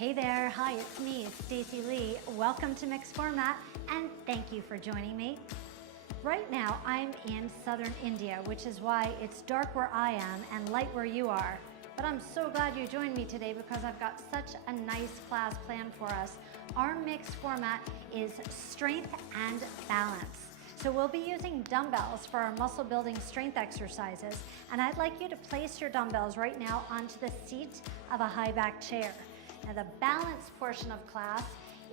Hey there, hi, it's me, Stacey Lei. Welcome to Mixed Format, and thank you for joining me. Right now, I'm in southern India, which is why it's dark where I am and light where you are. But I'm so glad you joined me today because I've got such a nice class planned for us. Our mixed format is strength and balance. So we'll be using dumbbells for our muscle building strength exercises, and I'd like you to place your dumbbells right now onto the seat of a high back chair. Now the balance portion of class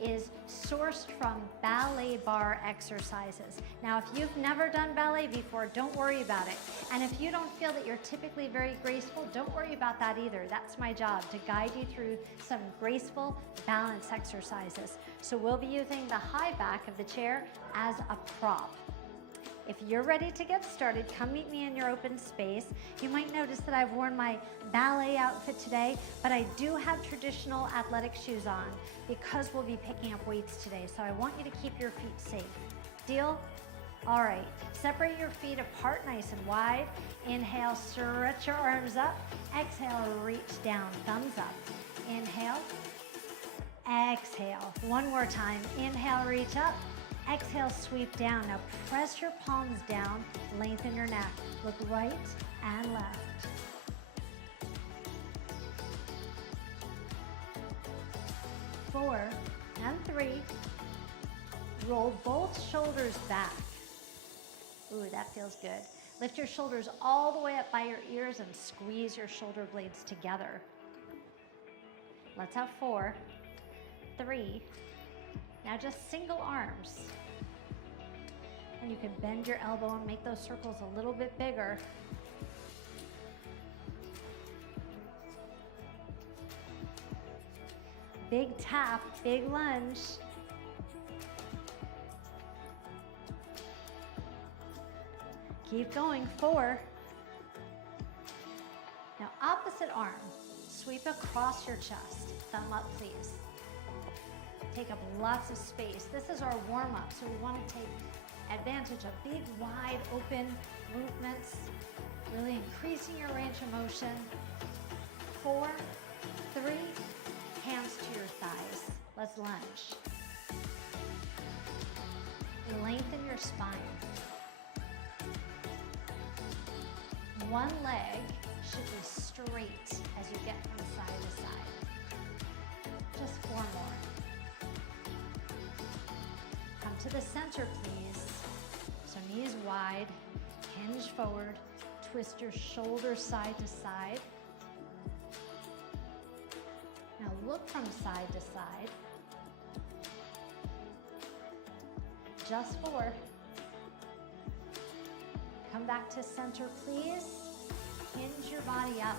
is sourced from ballet bar exercises. Now if you've never done ballet before, don't worry about it. And if you don't feel that you're typically very graceful, don't worry about that either. That's my job, to guide you through some graceful balance exercises. So we'll be using the high back of the chair as a prop. If you're ready to get started, come meet me in your open space. You might notice that I've worn my ballet outfit today, but I do have traditional athletic shoes on because we'll be picking up weights today. So I want you to keep your feet safe. Deal? All right, separate your feet apart nice and wide. Inhale, stretch your arms up. Exhale, reach down, thumbs up. Inhale, exhale. One more time, inhale, reach up. Exhale, sweep down. Now press your palms down, lengthen your neck. Look right and left. Four and three. Roll both shoulders back. Ooh, that feels good. Lift your shoulders all the way up by your ears and squeeze your shoulder blades together. Let's have 4, 3. Now just single arms. And you can bend your elbow and make those circles a little bit bigger. Big tap, big lunge. Keep going, 4. Now opposite arm, sweep across your chest. Thumb up, please. Take up lots of space. This is our warm-up, so we want to take advantage of big, wide, open movements, really increasing your range of motion. 4, 3, hands to your thighs. Let's lunge. Lengthen your spine. One leg should be straight as you get from side to side. Just 4 more. Come to the center, please. So knees wide, hinge forward, twist your shoulders side to side. Now look from side to side. Just 4. Come back to center, please. Hinge your body up.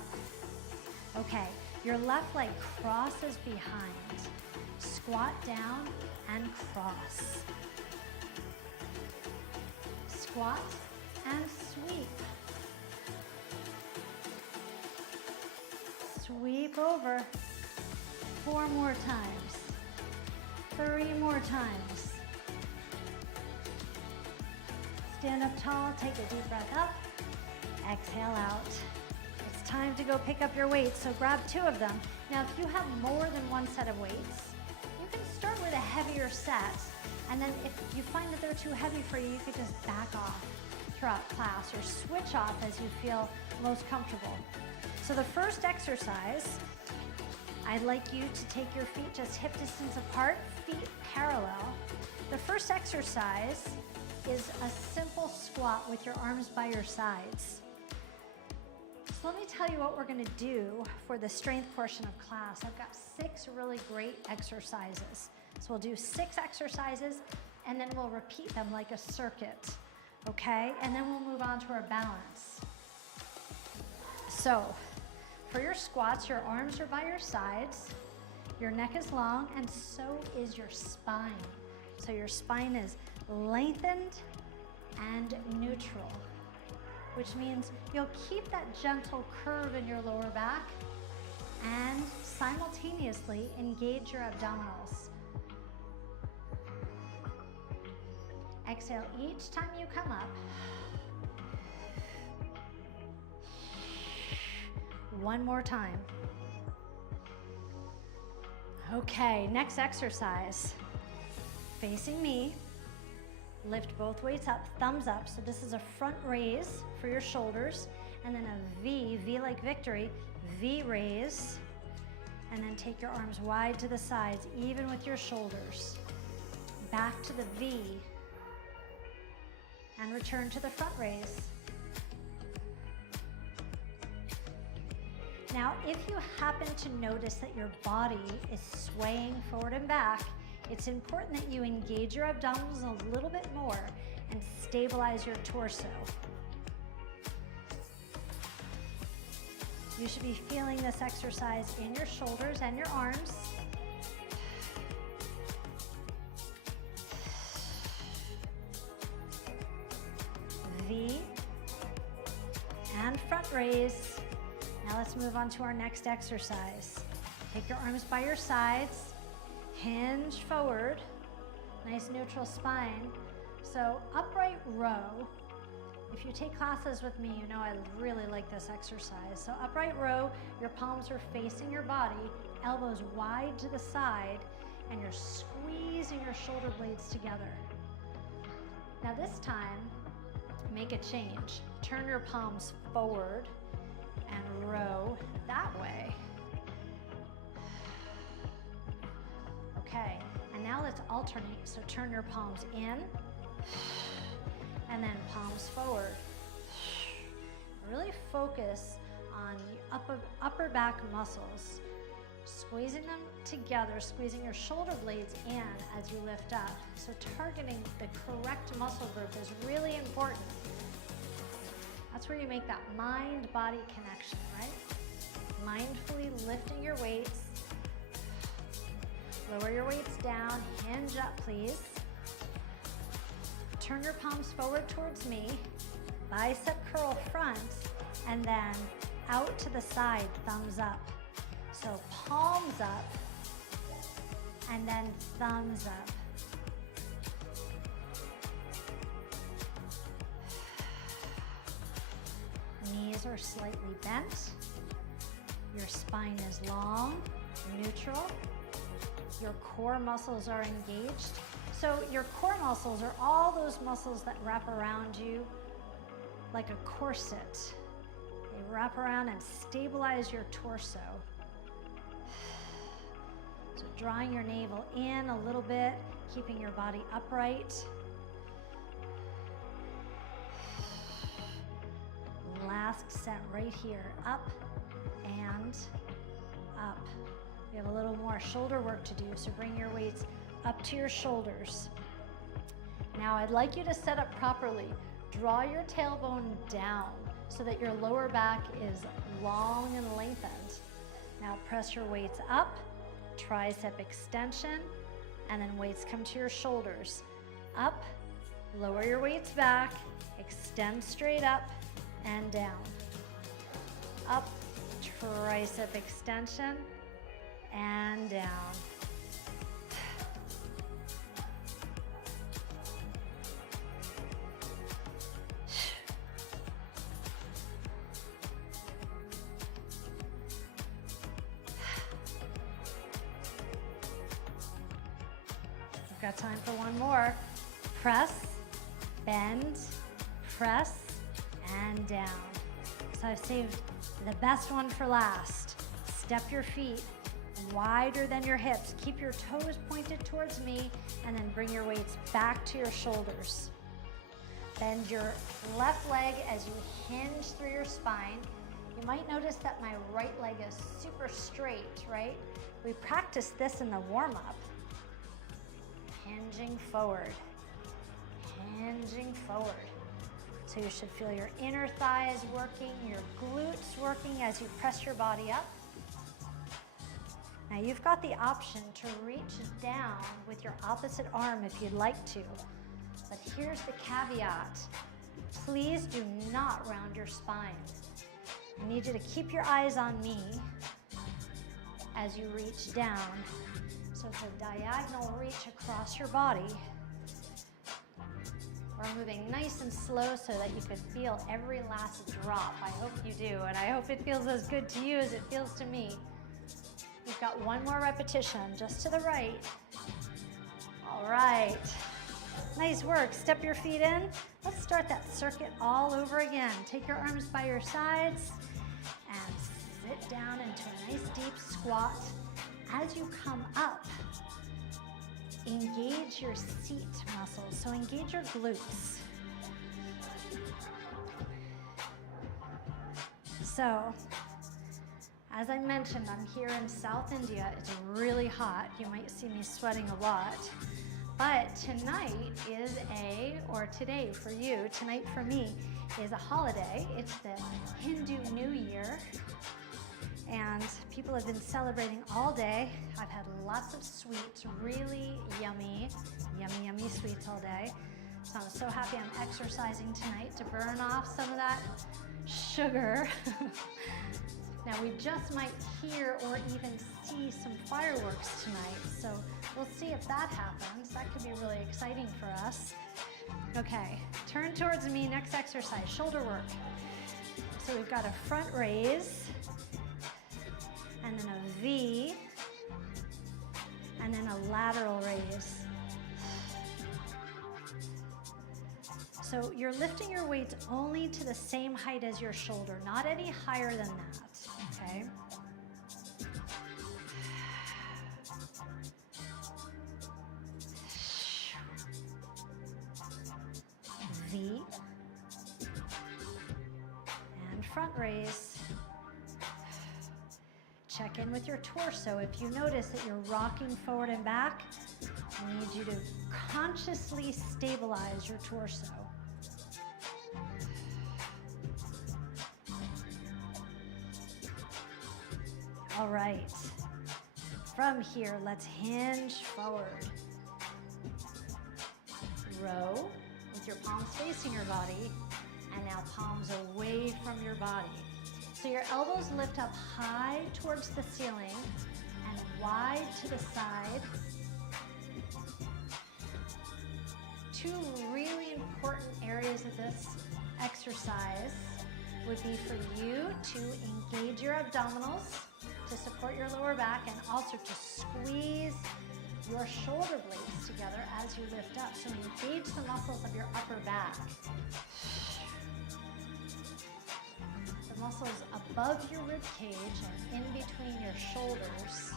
Okay, your left leg crosses behind. Squat down and cross. Squat and sweep. Sweep over. 4 more times. 3 more times. Stand up tall, take a deep breath up. Exhale out. It's time to go pick up your weights, so grab 2 of them. Now, if you have more than 1 set of weights, you can start with a heavier set, and then if you find that they're too heavy for you, you could just back off throughout class or switch off as you feel most comfortable. So the first exercise, I'd like you to take your feet just hip distance apart, feet parallel. The first exercise is a simple squat with your arms by your sides. So let me tell you what we're going to do for the strength portion of class. I've got 6 really great exercises. So we'll do 6 exercises and then we'll repeat them like a circuit, okay? And then we'll move on to our balance. So for your squats, your arms are by your sides, your neck is long, and so is your spine. So your spine is lengthened and neutral, which means you'll keep that gentle curve in your lower back and simultaneously engage your abdominals. Exhale each time you come up. One more time. Okay, next exercise. Facing me, lift both weights up, thumbs up. So this is a front raise for your shoulders, and then a V like victory, V raise, and then take your arms wide to the sides, even with your shoulders. Back to the V, and return to the front raise. Now, if you happen to notice that your body is swaying forward and back, it's important that you engage your abdominals a little bit more and stabilize your torso. You should be feeling this exercise in your shoulders and your arms. V and front raise. Now let's move on to our next exercise. Take your arms by your sides, hinge forward, nice neutral spine. So upright row. If you take classes with me, you know I really like this exercise. So upright row, your palms are facing your body, elbows wide to the side, and you're squeezing your shoulder blades together. Now this time, make a change. Turn your palms forward and row that way. Okay, and now let's alternate. So turn your palms in, and then palms forward. Really focus on the upper back muscles, squeezing them together, squeezing your shoulder blades in as you lift up. So targeting the correct muscle group is really important. That's where you make that mind-body connection, right? Mindfully lifting your weights. Lower your weights down, hinge up please. Turn your palms forward towards me, bicep curl front, and then out to the side, thumbs up. So palms up, and then thumbs up. Knees are slightly bent. Your spine is long, neutral. Your core muscles are engaged. So your core muscles are all those muscles that wrap around you like a corset. They wrap around and stabilize your torso. So drawing your navel in a little bit, keeping your body upright. Last set right here, up and up. We have a little more shoulder work to do, so bring your weights up to your shoulders. Now I'd like you to set up properly. Draw your tailbone down so that your lower back is long and lengthened. Now press your weights up, tricep extension, and then weights come to your shoulders. Up, lower your weights back, extend straight up and down. Up, tricep extension, and down. We've got time for one more. Press, bend, press, and down. So I've saved the best one for last. Step your feet wider than your hips. Keep your toes pointed towards me, and then bring your weights back to your shoulders. Bend your left leg as you hinge through your spine. You might notice that my right leg is super straight, right? We practiced this in the warm-up. Hinging forward, hinging forward. So you should feel your inner thighs working, your glutes working as you press your body up. Now you've got the option to reach down with your opposite arm if you'd like to. But here's the caveat. Please do not round your spine. I need you to keep your eyes on me as you reach down. So it's a diagonal reach across your body. We're moving nice and slow so that you could feel every last drop. I hope you do, and I hope it feels as good to you as it feels to me. We've got one more repetition, just to the right. All right. Nice work. Step your feet in. Let's start that circuit all over again. Take your arms by your sides and sit down into a nice deep squat. As you come up, engage your seat muscles. So engage your glutes. So, as I mentioned, I'm here in South India. It's really hot. You might see me sweating a lot. But tonight is today for you, tonight for me is a holiday. It's the Hindu New Year. And people have been celebrating all day. I've had lots of sweets, really yummy sweets all day. So I'm so happy I'm exercising tonight to burn off some of that sugar. Now we just might hear or even see some fireworks tonight, so we'll see if that happens. That could be really exciting for us. Okay, turn towards me, next exercise, shoulder work. So we've got a front raise, and then a V, and then a lateral raise. So you're lifting your weights only to the same height as your shoulder, not any higher than that, okay? V, and front raise. Check in with your torso. If you notice that you're rocking forward and back, I need you to consciously stabilize your torso. All right, from here, let's hinge forward. Row with your palms facing your body, and now palms away from your body. So your elbows lift up high towards the ceiling and wide to the side. Two really important areas of this exercise would be for you to engage your abdominals to support your lower back, and also to squeeze your shoulder blades together as you lift up. So engage the muscles of your upper back. The muscles above your rib cage and in between your shoulders.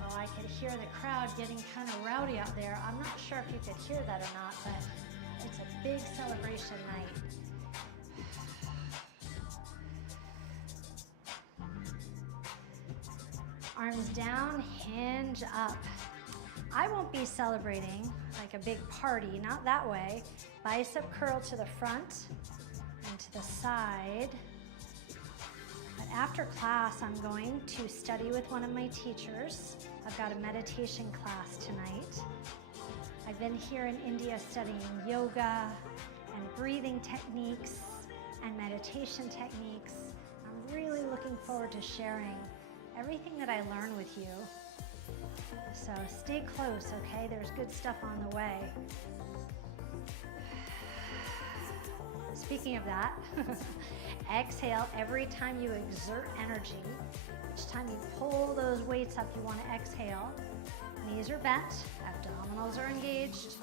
Oh, I could hear the crowd getting kind of rowdy out there. I'm not sure if you could hear that or not, but it's a big celebration night. Arms down, hinge up. I won't be celebrating like a big party, not that way. Bicep curl to the front and to the side. But after class, I'm going to study with one of my teachers. I've got a meditation class tonight. I've been here in India studying yoga and breathing techniques and meditation techniques. I'm really looking forward to sharing everything that I learn with you. So stay close, okay? There's good stuff on the way. Speaking of that, exhale every time you exert energy. Each time you pull those weights up, you want to exhale. Knees are bent, abdominals are engaged.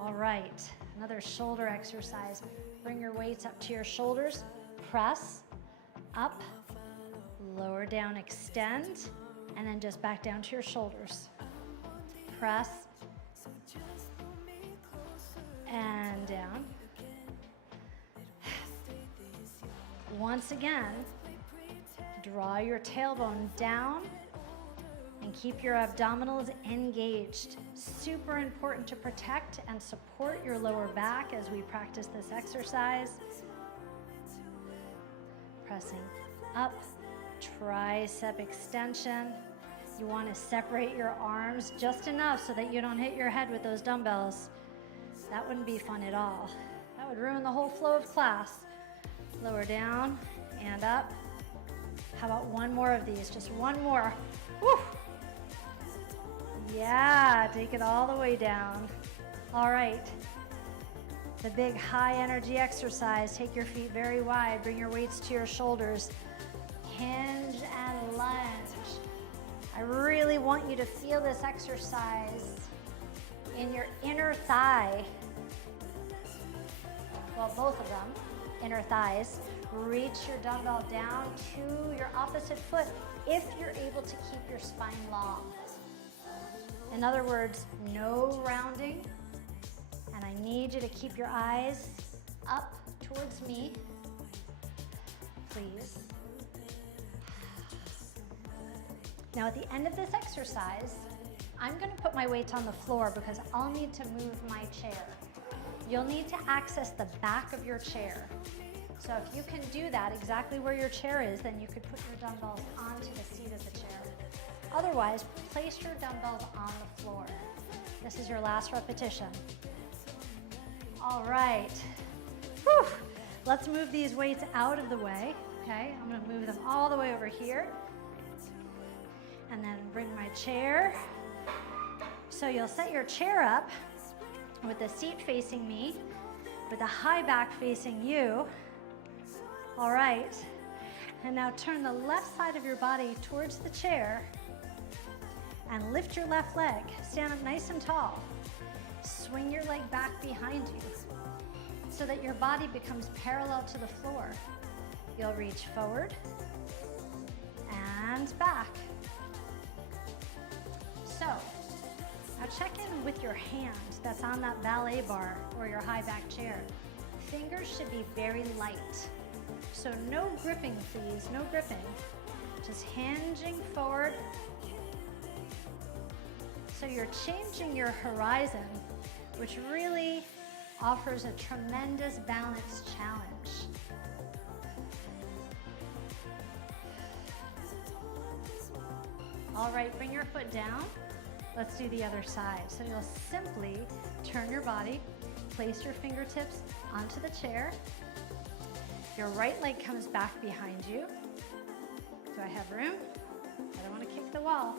All right, another shoulder exercise. Bring your weights up to your shoulders. Press, up, lower down, extend, and then just back down to your shoulders. Press, and down. Once again, draw your tailbone down and keep your abdominals engaged. Super important to protect and support your lower back as we practice this exercise. Pressing up, tricep extension. You want to separate your arms just enough so that you don't hit your head with those dumbbells. That wouldn't be fun at all. That would ruin the whole flow of class. Lower down and up. How about one more of these? Just one more. Woo! Yeah, take it all the way down. All right. the big high energy exercise. Take your feet very wide, bring your weights to your shoulders. Hinge and lunge. I really want you to feel this exercise in your inner thigh. Well, both of them, inner thighs. Reach your dumbbell down to your opposite foot if you're able to keep your spine long. In other words, no rounding. And I need you to keep your eyes up towards me, please. Now at the end of this exercise, I'm going to put my weights on the floor because I'll need to move my chair. You'll need to access the back of your chair. So if you can do that exactly where your chair is, then you could put your dumbbells onto the seat of the chair. Otherwise, place your dumbbells on the floor. This is your last repetition. All right. Whew. Let's move these weights out of the way. Okay, I'm going to move them all the way over here. And then bring my chair. So you'll set your chair up with the seat facing me, with the high back facing you. All right. And now turn the left side of your body towards the chair and lift your left leg. Stand up nice and tall. Swing your leg back behind you so that your body becomes parallel to the floor. You'll reach forward and back. So, now check in with your hand that's on that ballet bar or your high back chair. Fingers should be very light. So no gripping, please, no gripping. Just hinging forward. So you're changing your horizon, which really offers a tremendous balance challenge. All right, bring your foot down. Let's do the other side. So you'll simply turn your body, place your fingertips onto the chair. Your right leg comes back behind you. Do I have room? I don't want to kick the wall.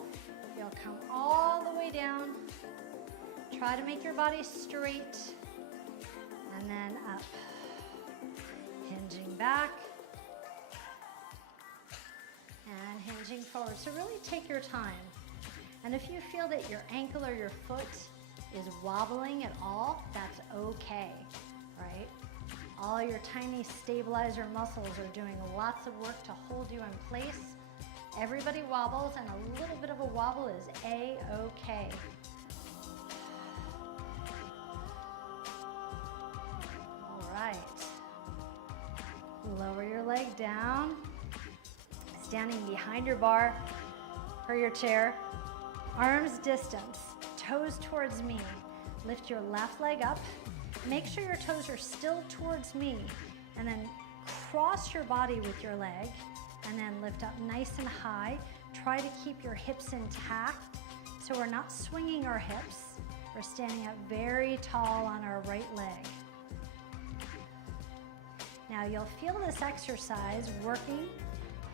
You'll come all the way down. Try to make your body straight. And then up. Hinging back. And hinging forward. So really take your time. And if you feel that your ankle or your foot is wobbling at all, that's okay, right? All your tiny stabilizer muscles are doing lots of work to hold you in place. Everybody wobbles, and a little bit of a wobble is A-okay. All right. Lower your leg down. Standing behind your bar or your chair. Arms distance, toes towards me. Lift your left leg up. Make sure your toes are still towards me. And then cross your body with your leg. And then lift up nice and high. Try to keep your hips intact so we're not swinging our hips. We're standing up very tall on our right leg. Now you'll feel this exercise working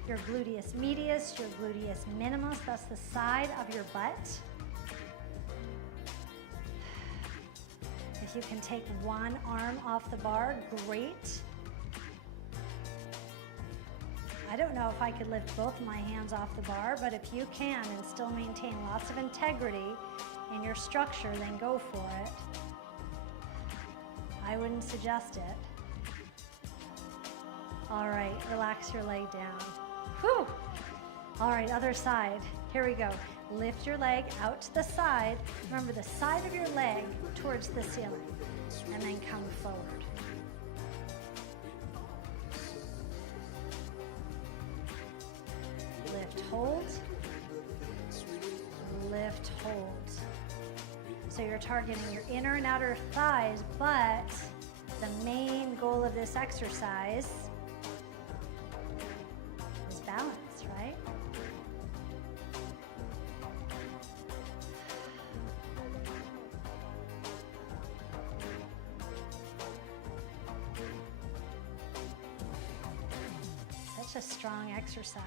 your gluteus medius, your gluteus minimus, that's the side of your butt. If you can take one arm off the bar, great. I don't know if I could lift both of my hands off the bar, but if you can and still maintain lots of integrity in your structure, then go for it. I wouldn't suggest it. All right, relax your leg down. Whew. All right, other side. Here we go. Lift your leg out to the side. Remember the side of your leg towards the ceiling. And then come forward. Lift, hold. Lift, hold. So you're targeting your inner and outer thighs, but the main goal of this exercise is balance, right? Such a strong exercise.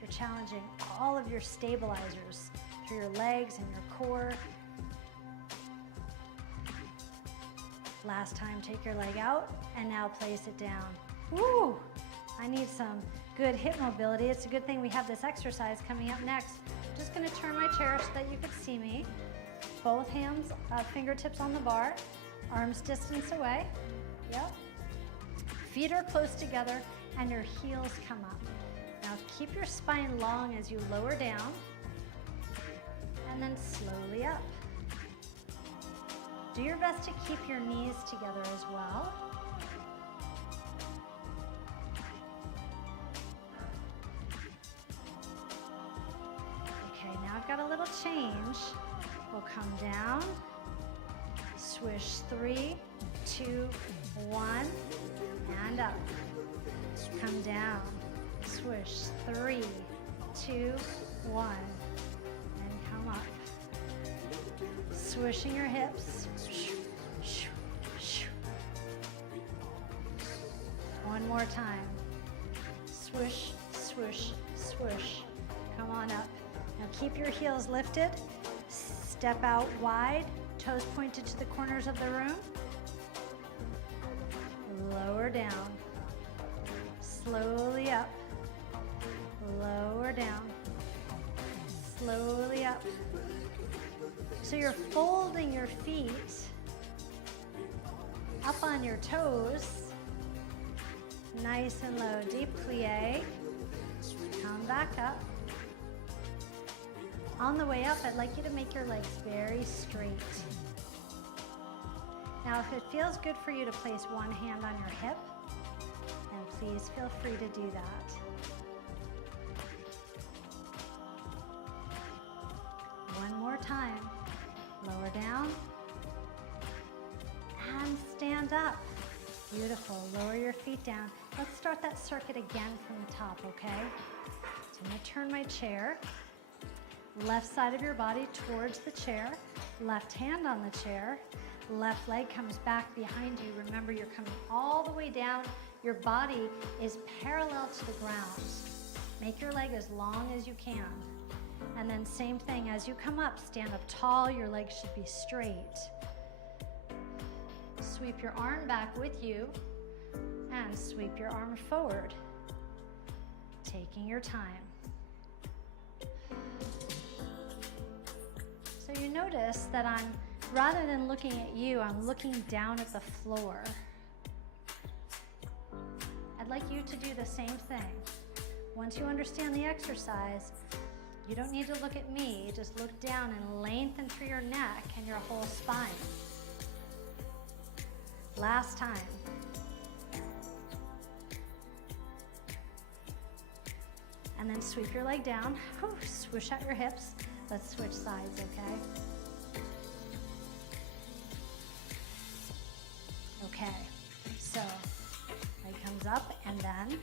You're challenging all of your stabilizers through your legs and your core. Last time, take your leg out and now place it down. Woo! I need some good hip mobility. It's a good thing we have this exercise coming up next. Just gonna turn my chair so that you can see me. Both hands, fingertips on the bar, arms distance away. Yep. Feet are close together and your heels come up. Now keep your spine long as you lower down and then slowly up. Do your best to keep your knees together as well. Okay, now I've got a little change. We'll come down, swish 3, 2, 1, and up. Come down, swish 3, 2, 1, and come up. Swishing your hips. One more time. Swish, swish, swish. Come on up. Now keep your heels lifted. Step out wide, toes pointed to the corners of the room. Lower down. Slowly up. Lower down. Slowly up. So you're folding your feet up on your toes. Nice and low, deep plie. Come back up. On the way up, I'd like you to make your legs very straight. Now, if it feels good for you to place one hand on your hip, then please feel free to do that. One more time. Lower down and stand up. Beautiful. Lower your feet down. Let's start that circuit again from the top, okay? So I'm going to turn my chair. Left side of your body towards the chair. Left hand on the chair. Left leg comes back behind you. Remember, you're coming all the way down. Your body is parallel to the ground. Make your leg as long as you can. And then same thing, as you come up, stand up tall, your legs should be straight. Sweep your arm back with you and sweep your arm forward, taking your time. So you notice that rather than looking at you, I'm looking down at the floor. I'd like you to do the same thing. Once you understand the exercise, you don't need to look at me, just look down and lengthen through your neck and your whole spine. Last time. And then sweep your leg down, swish out your hips. Let's switch sides, okay? Okay, so leg comes up and then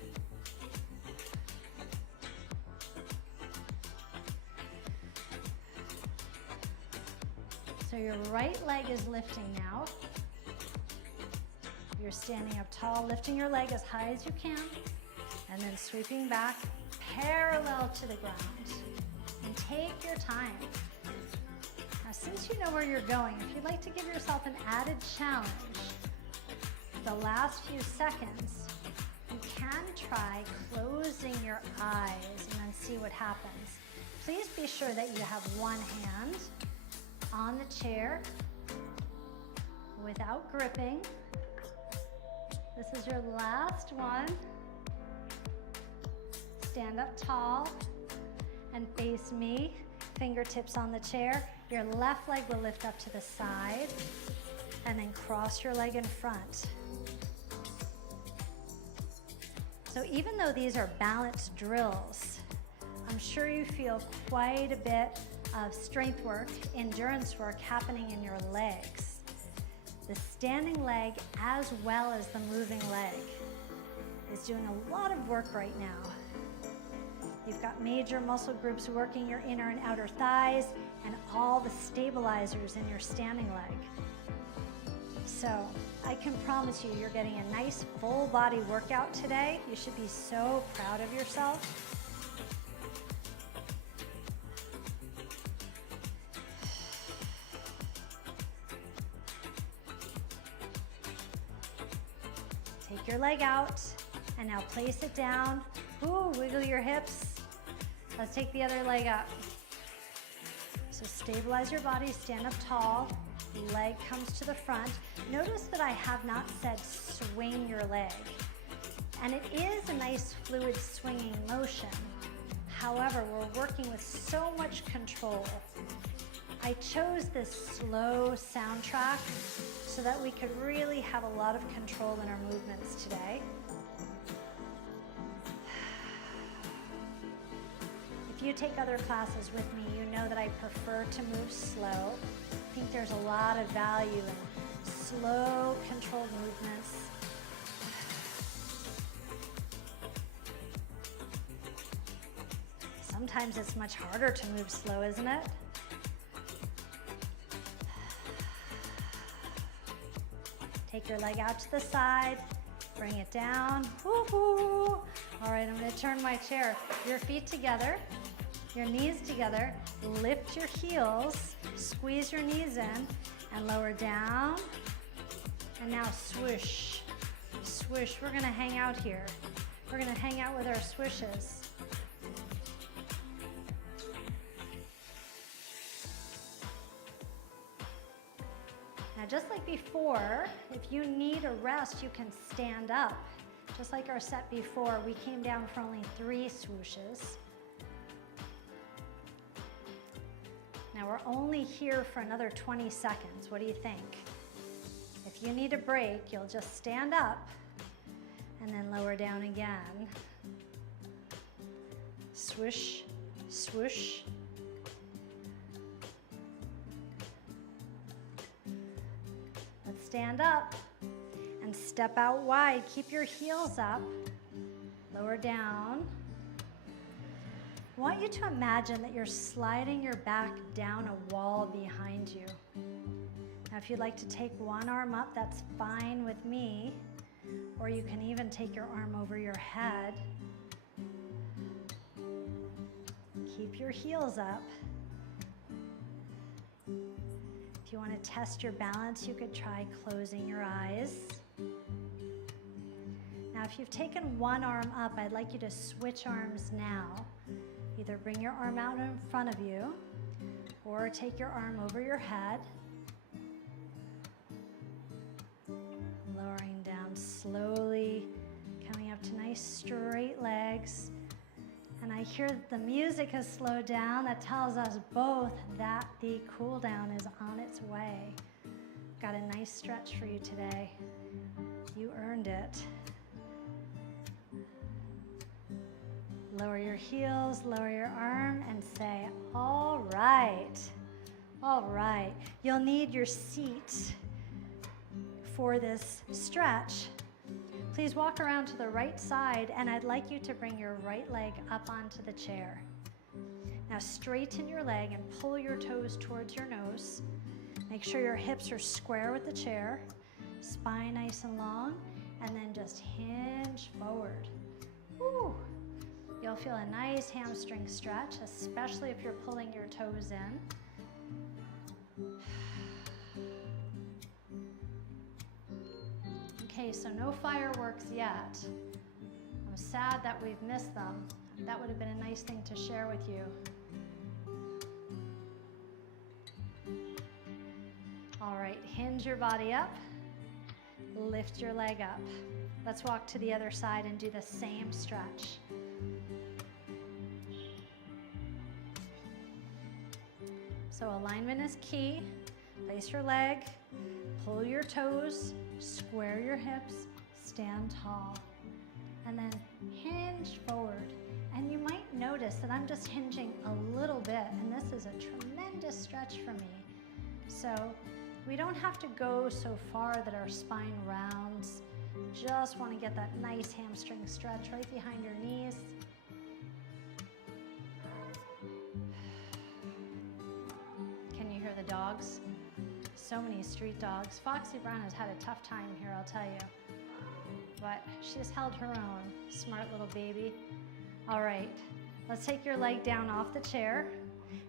so your right leg is lifting now. You're standing up tall, lifting your leg as high as you can, and then sweeping back parallel to the ground. And take your time. Now, since you know where you're going, if you'd like to give yourself an added challenge, the last few seconds, you can try closing your eyes and then see what happens. Please be sure that you have one hand on the chair without gripping. This is your last one. Stand up tall and face me, fingertips on the chair. Your left leg will lift up to the side and then cross your leg in front. So even though these are balance drills, I'm sure you feel quite a bit of strength work, endurance work happening in your legs. The standing leg as well as the moving leg is doing a lot of work right now. You've got major muscle groups working your inner and outer thighs and all the stabilizers in your standing leg. So I can promise you, you're getting a nice full body workout today. You should be so proud of yourself. Take your leg out, and now place it down. Ooh, wiggle your hips. Let's take the other leg up. So stabilize your body, stand up tall. Leg comes to the front. Notice that I have not said swing your leg. And it is a nice fluid swinging motion. However, we're working with so much control. I chose this slow soundtrack so that we could really have a lot of control in our movements today. If you take other classes with me, you know that I prefer to move slow. I think there's a lot of value in slow, controlled movements. Sometimes it's much harder to move slow, isn't it? Take your leg out to the side, bring it down. Woo-hoo. All right, I'm gonna turn my chair. Your feet together, your knees together, lift your heels, squeeze your knees in, and lower down. And now swoosh, swoosh. We're gonna hang out here. We're gonna hang out with our swooshes. Now, just like before, if you need a rest, you can stand up. Just like our set before, we came down for only 3 swooshes. Now, we're only here for another 20 seconds. What do you think? If you need a break, you'll just stand up and then lower down again. Swoosh, swoosh. Let's stand up and step out wide. Keep your heels up. Lower down. I want you to imagine that you're sliding your back down a wall behind you. Now, if you'd like to take one arm up, that's fine with me. Or you can even take your arm over your head. Keep your heels up. If you want to test your balance, you could try closing your eyes. Now, if you've taken one arm up, I'd like you to switch arms now. Either bring your arm out in front of you, or take your arm over your head. Lowering down slowly, coming up to nice straight legs. And I hear that the music has slowed down. That tells us both that the cool down is on its way. Got a nice stretch for you today. You earned it. Lower your heels, lower your arm, and say, all right. All right. You'll need your seat for this stretch. Please walk around to the right side, and I'd like you to bring your right leg up onto the chair. Now straighten your leg and pull your toes towards your nose. Make sure your hips are square with the chair, spine nice and long, and then just hinge forward. Woo. You'll feel a nice hamstring stretch, especially if you're pulling your toes in. Okay, so no fireworks yet. I'm sad that we've missed them. That would have been a nice thing to share with you. All right, hinge your body up. Lift your leg up. Let's walk to the other side and do the same stretch. So alignment is key. Place your leg, pull your toes, square your hips, stand tall, and then hinge forward. And you might notice that I'm just hinging a little bit, and this is a tremendous stretch for me. So we don't have to go so far that our spine rounds. Just want to get that nice hamstring stretch right behind your knees. Can you hear the dogs? So many street dogs. Foxy Brown has had a tough time here, I'll tell you. But she's held her own. Smart little baby. All right, let's take your leg down off the chair.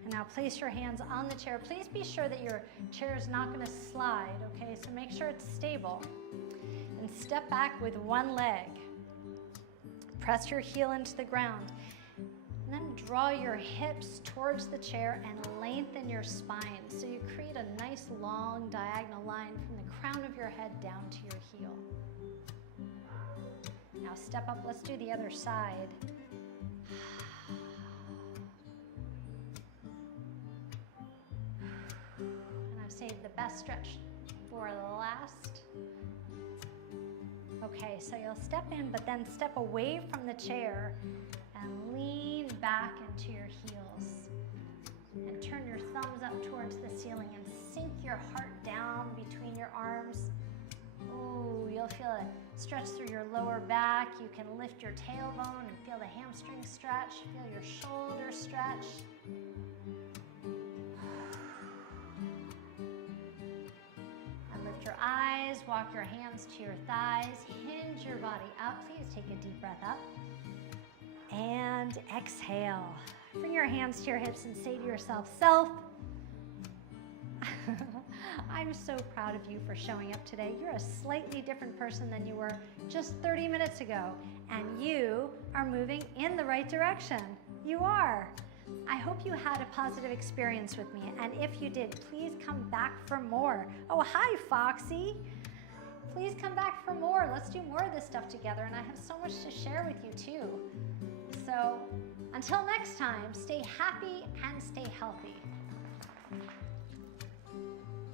And now place your hands on the chair. Please be sure that your chair is not going to slide, okay? So make sure it's stable. and step back with one leg. Press your heel into the ground. And then draw your hips towards the chair and lengthen your spine so you create a nice long diagonal line from the crown of your head down to your heel. Now step up, let's do the other side. And I've saved the best stretch for last. Okay, so you'll step in, but then step away from the chair and lean back into your heels. And turn your thumbs up towards the ceiling and sink your heart down between your arms. Ooh, you'll feel a stretch through your lower back. You can lift your tailbone and feel the hamstring stretch. Feel your shoulder stretch. And lift your eyes, walk your hands to your thighs, hinge your body up. Please take a deep breath up. And exhale. Bring your hands to your hips and say to yourself, self, I'm so proud of you for showing up today. You're a slightly different person than you were just 30 minutes ago, and you are moving in the right direction. You are. I hope you had a positive experience with me, and if you did, please come back for more. Oh, hi, Foxy. Please come back for more. Let's do more of this stuff together, and I have so much to share with you too. So until next time, stay happy and stay healthy.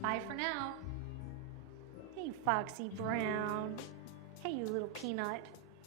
Bye for now. Hey, Foxy Brown. Hey, you little peanut.